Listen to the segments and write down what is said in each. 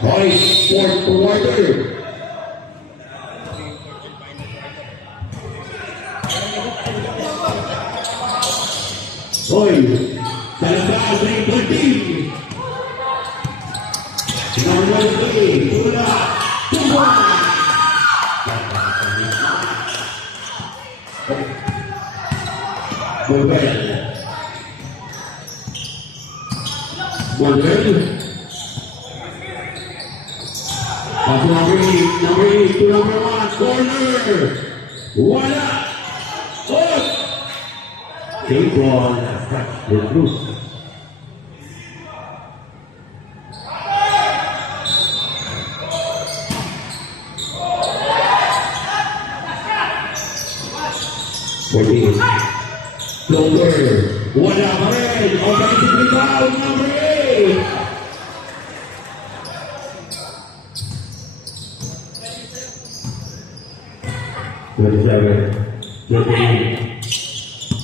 Hoy, fourth quarter. Hoy, Salazar, 3-14. Number 3, Tula, Tula. Morgan. That's number 8 to number 1, corner. Wala. Oh. Take ball, touch is loose. Lower. Wala pa rin. Offensive rebound, number 8.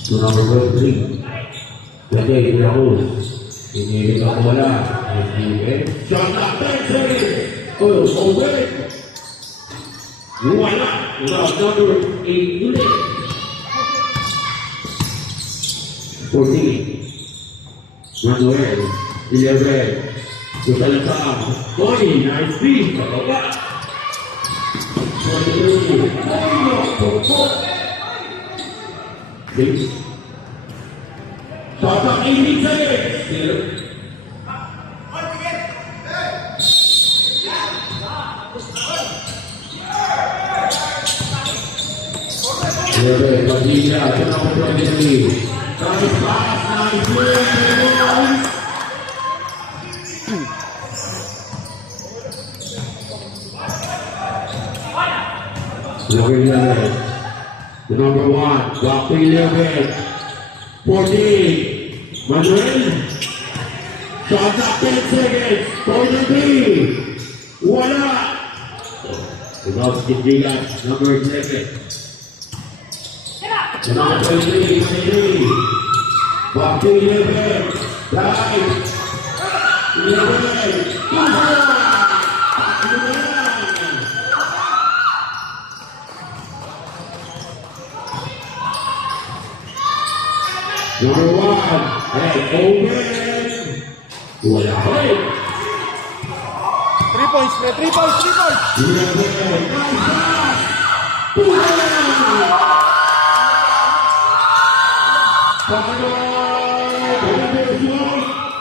To number 23. Lagay, Pinakos. Pinilit ako wala. Shot na, 10 seconds. Oh, over. Wala. Number 8 ulit. 14. Manuel. 11. Salazar. Tony, nice feed. Pababa. 23. Six. Shot up 18 seconds. Padilla, number 23. Nice pass, nice play. The number 1, drop 11, 14, Manuel, shot up 10 seconds, 43, wala. Without Padilla, number 7. The number 23, drop 11, dive, 11, number 1, and open. Wala pa rin. 3 points, 3 points, 3 points.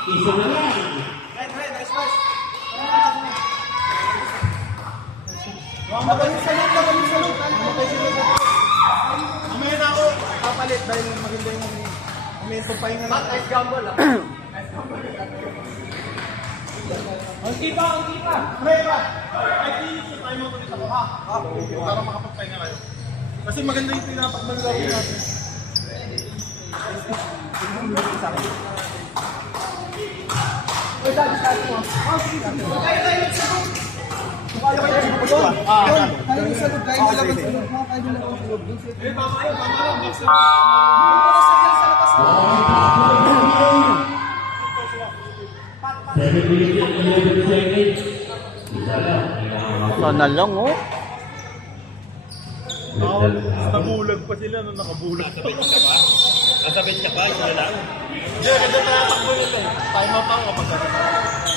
Isa na lang. Nice pass. Magaling sa loop. Mamaya na ako kapalit dahil maganda yung momentum pa yung nice gamble ah. Ang kipa. Preba. Ay, please, tayo mo ulit ako ha. Para makapagpahinga kayo. Kasi maganda yung pinapagbalagay natin. Oy, dad, start mo. Kaya sa loob. Kaya sa loob. Tama lang. Sana lang, oh. Nabulag pa sila nung nakabulag. Nasa bench ka pa, sila lang. Hindi, ganda na takbo nila eh. Time out ako kapag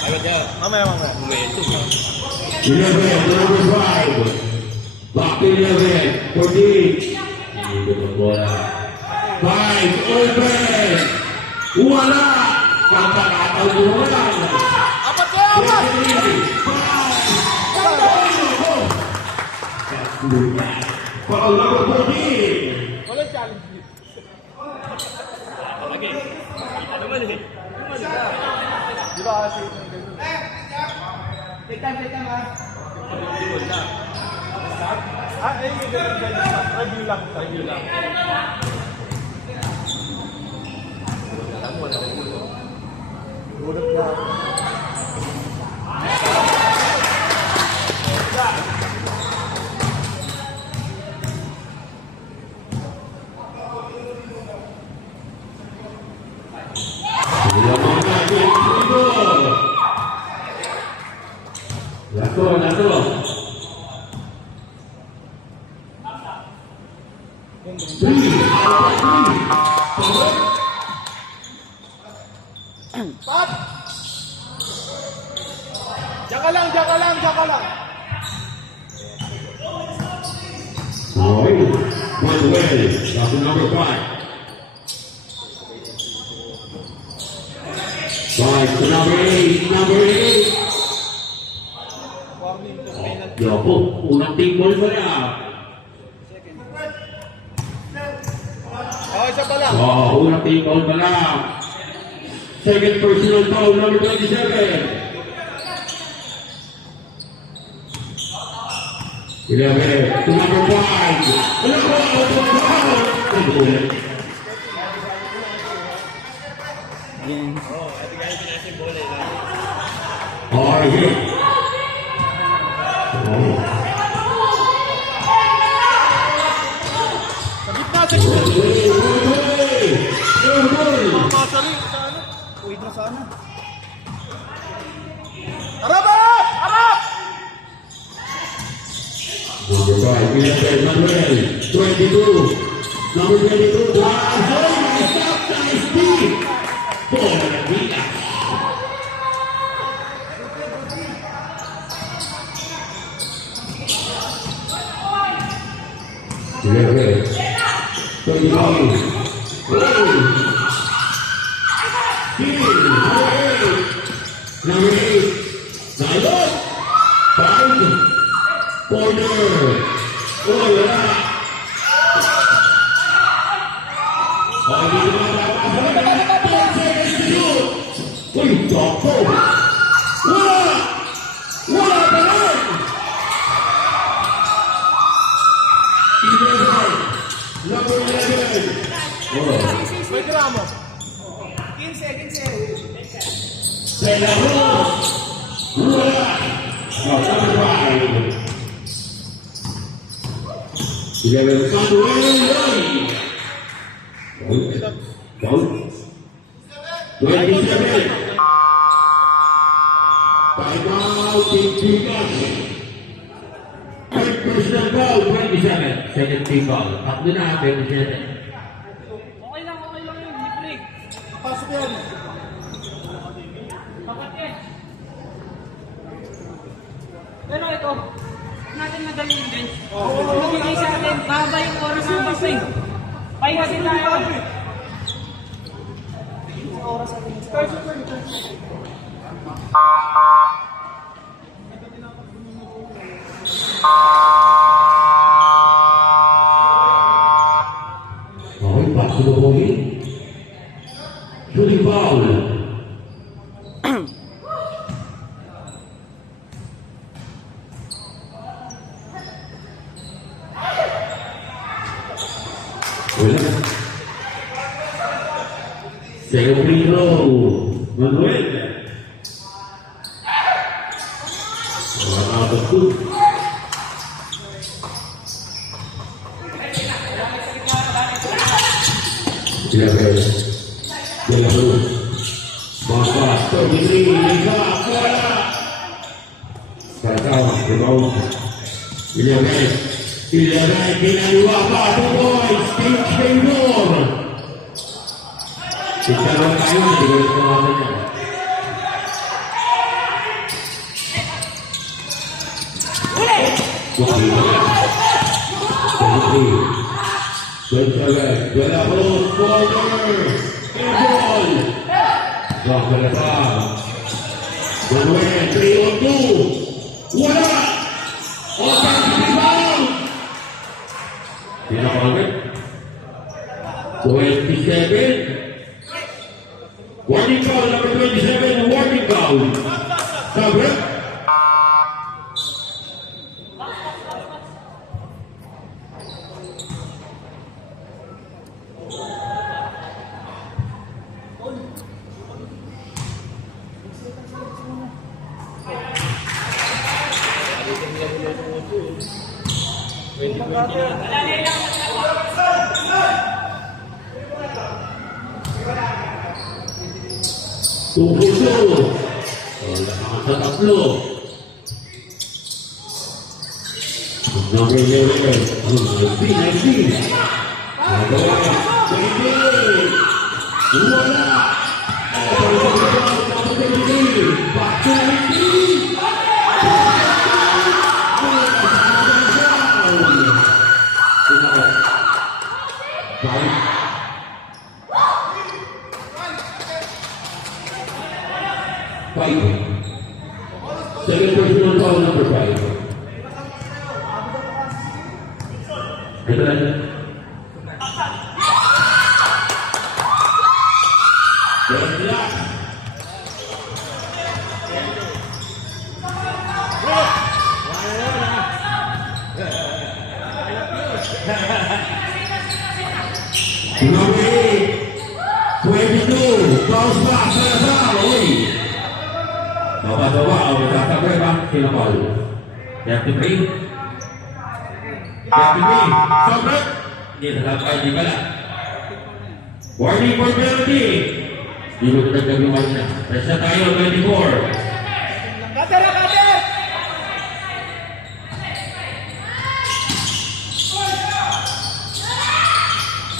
Agad yan. Mamaya. Momentum. 11, number 5. Back to 11, 14. Hindi ko bola. 5, open. Wala. Pagkakataw mo lang. Apat na! Foul number 14. Walang challenge dito. Lagi. Ano man eh. Di ba kasi take time ha. Review lang. Bulat na. Three. Power. Pat! Diyan ka lang, diyan ka lang, diyan ka lang. Roy. Manuel. That's number 5. 5 to number 8. Number 8. Warning to penalty. Yoko. Unang team ball pa na. Okay, isa pa lang. Unang team ball pa na. Second personal foul, number 27. 11 to number 5. Wala ko Oh, ito guys, pinasin bola eh. hit. Sa gitna, sa gitna. Masa rin, sa ano? Uy na sana. Harap, harap! Harap! Number 5, Manuel, 22. Number 22, nice speed. Bola na Villa. Number 8. Nalot. 5. Corner. Wala. Uy, Joko. Wala. Wala pa rin. 11. Number 11. May gramo. 15. Senador. Wala. Number 5. 11. Manuel. Foul. 27. Timeout, Team Tigas. Third personal foul, 27. Second team foul. Tatlo na, 27. Okay lang yun, hindi break. Pasok yan. Bakit yan? Pero ito, natin madalhin din. Magbigay sa atin, mahaba yung oras ng basing. Pahinga din tayo. Okay, back to the bogey. Shooting foul. Wala. Second free throw. Manuel. Out of two. De la Cruz. Basta, 33, wala. Sarkawa, rebound. 11, ginagawa pa, 2 points, Team Taylor. Isang tayo, hindi ko ito naman yan. De la Cruz, corner, ball. Kakalata. Manuel, 3-on-2. Wala! Offensive rebound! Pinakagad. 27. Warning foul, number 27, warning foul. Sabi? Tupuso. Sa tatlo. Number 11. 19. Second personal foul number 5. Ito na. Good luck. Number 8, 22, bounce back, Salazar, uy. Coba-coba, udah berapa? Sino Paul? Captain B. Captain B, sobret. Hindi, nakapay, di pala. Warning for penalty. Di mo nagkagawin na. Press na tayo, 24. Cutter na, cutter!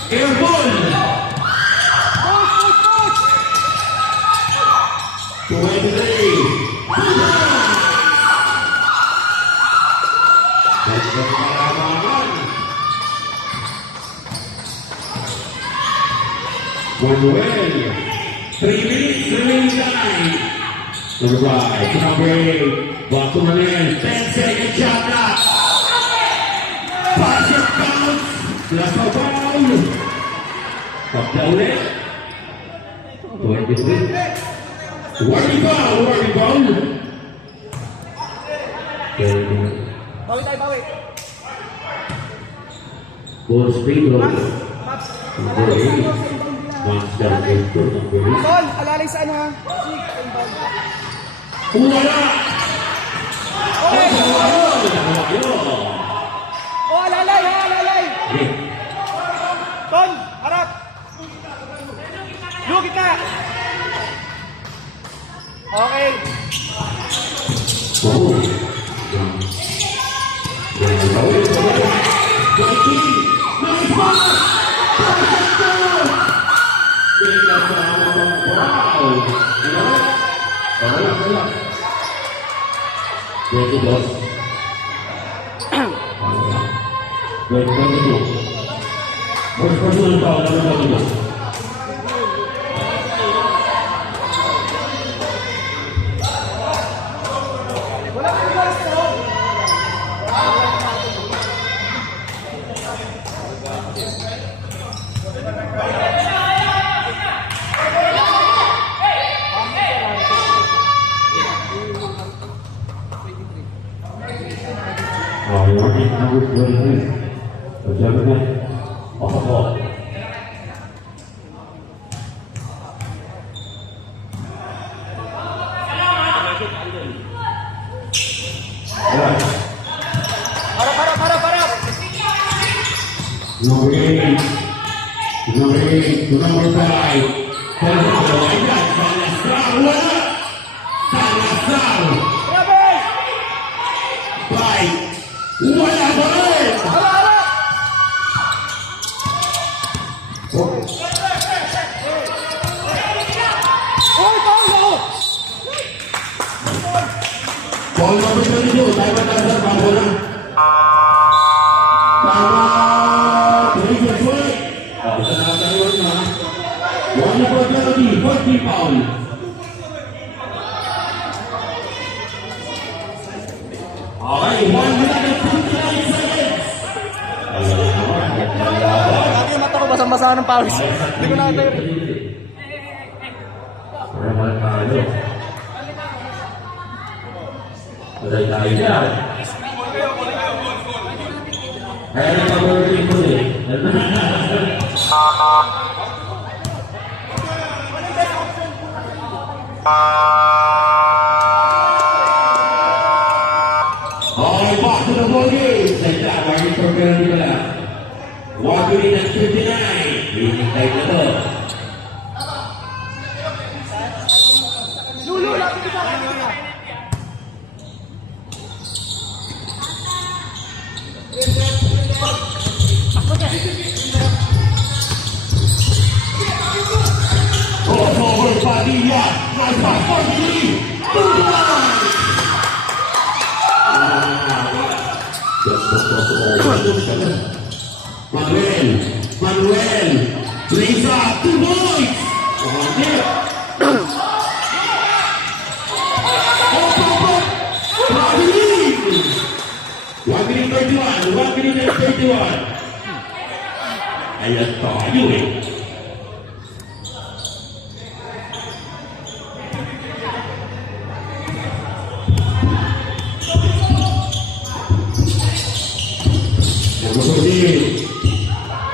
Airball! Push, push, push! 23. Manuel. 3 minutes remaining time. Number 5 to number 8. Back to Manuel. 10-second shot clock. Pass it counts. Plus a foul. Top na ulit. 23. Warning foul. Warning foul. Bawi tayo, bawi. Full speed roll. Paps. Number 8. Once down into number 8. Tol, alalay sa ano ha? Sig, inbound. Wala! Okay! Wala! Oh, alalay ha, alalay! Okay. Tol, harap! Lugit na! Okay. Oh. Wala kang boys, no? Harap! Number 8. Number 8 to number 5. Salazar. Grabe! 5. Wala ba rin? Harap! Oy, Paulo! Ball number 22. Tayo ba tayo sa pangbola? Tama! 3 years old. Isa na tayo na. One for penalty. 40 foul. Okay, 1 minute and 59 seconds. Lagi yung mata ko basang-basa ng pawis. Hindi ko nakatayo. Para matalo. Patay tayo dyan. Kaya nagpapagaling ko eh. Okay, back to the ball game. Set up, warning for penalty pala. 1 minute and 59. Winning time na to. Lulu, lapit ka sa akin. pass for three. 2 points. Manuel, lays up 2 points. One minute 31. Ayan tayo eh.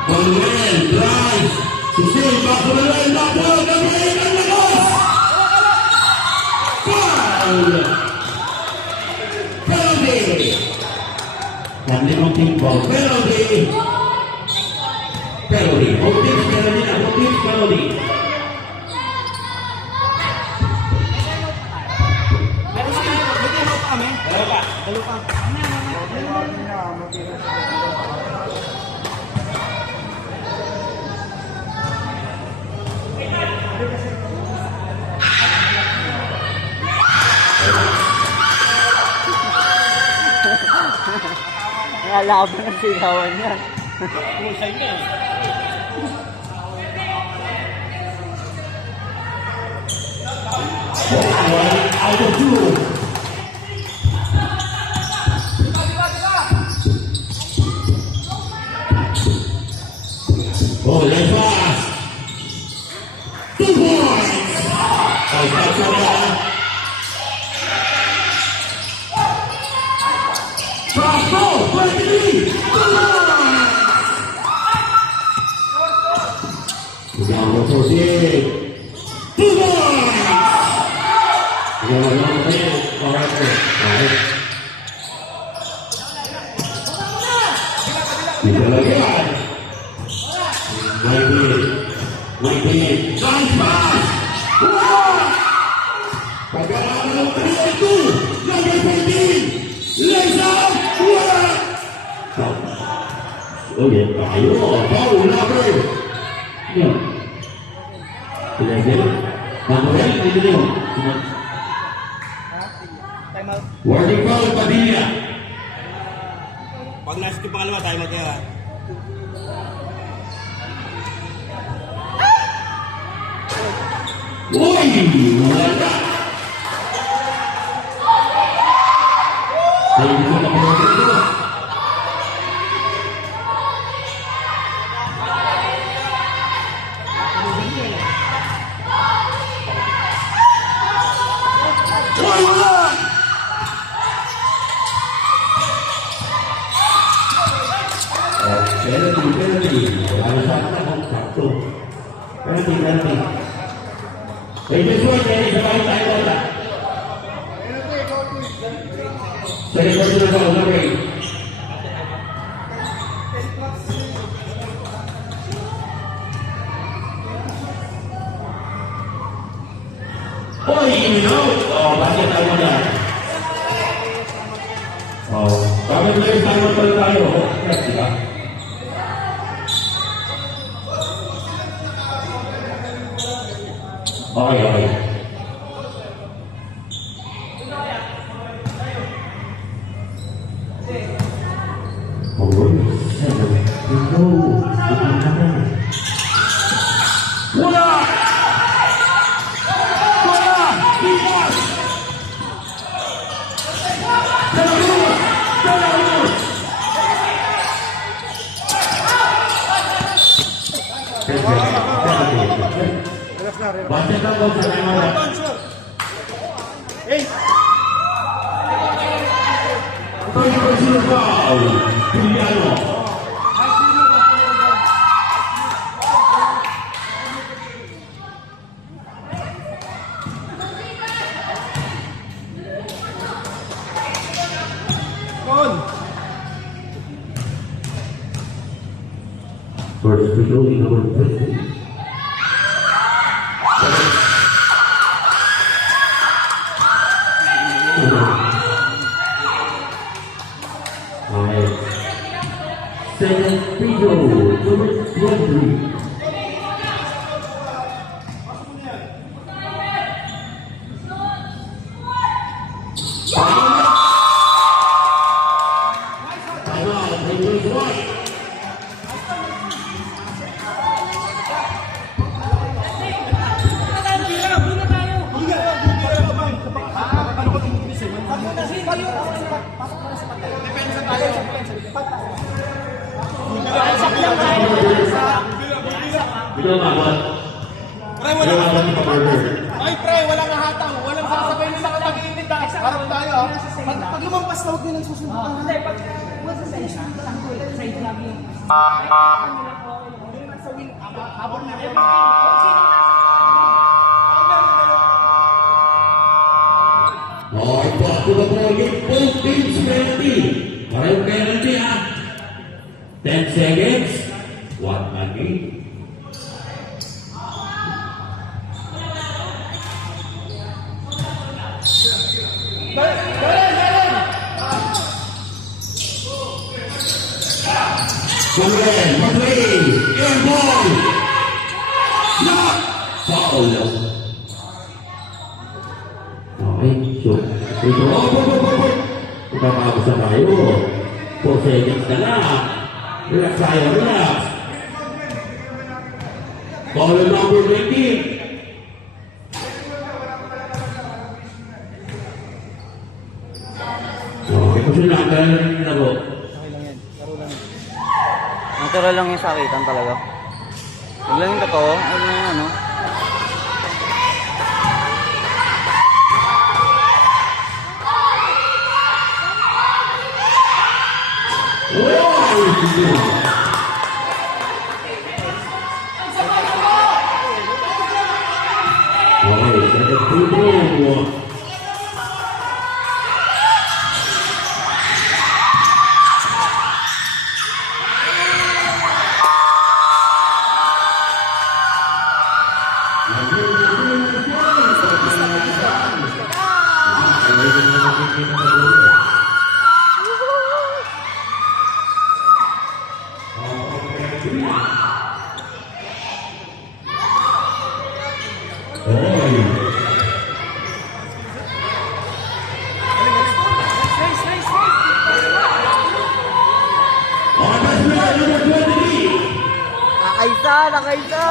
Manuel drive. Susunod pa sa Manuel. Gabriel ang lakas. Foul. Penalty. Panlimang team ball. Penalty. Penalty. Nalaban ang sigawan niya. Out of 2. Oh, that's fast. 2 points. Cross ball, 23. 2 points. Down to 14. 2 points. Tidak lagi kan? Wait. Nice pass. Wow. Bagaimana nomor itu? Nomor 14. Lays up. Wow. Oh ya, ayo, tahu number. Ya. Tidak ada. Nomor itu dia. Warning foul, Padilla. Pag nasa yung pangalawa, tayo mag-kaya. Uy! Wala! Ay, hindi ko nakuha ito. Wala! Penalty. Wala sa akin. Sakto. Penalty. May deswan niya, sabay tayo wala. Sa likod na sa ulagay. Oy, in-out! Oh, bakit tayo wala? Oh, bakit tayo tayo tayo? Diba? Okay. Wala! Tigas! Dalawin! Basket lang daw sa kanya. Hey! Personal foul. Piliano. First official, number 15. Second video, number 20. Tumabot. Pre, wala Wala ka. pa ni Carter. Ay, pre, walang hataw. Walang sasabay nila ka tag-init ha. Harap tayo ha. Pag lumampas na huwag nyo nang susunod. Hindi, pag wala sa isa, sangkul, side lang yung... Habang na rin. Oh, back to the ball. Yung both teams penalty. Parang penalty ha. 10 seconds. 1 again. Gabriel, Madrid, air ball. Shot. Foul. Okay, shoot. Ito, Ipapagos na tayo. 4 seconds na lang. Relax tayo, relax. Foul number 20. Okay, kasi lang, kaya na rin laro. Natural lang yung sakitan talaga. Huwag lang yung totoo. Huwag lang yung ano. Okay, second free throw. Nakaisa! Nakaisa!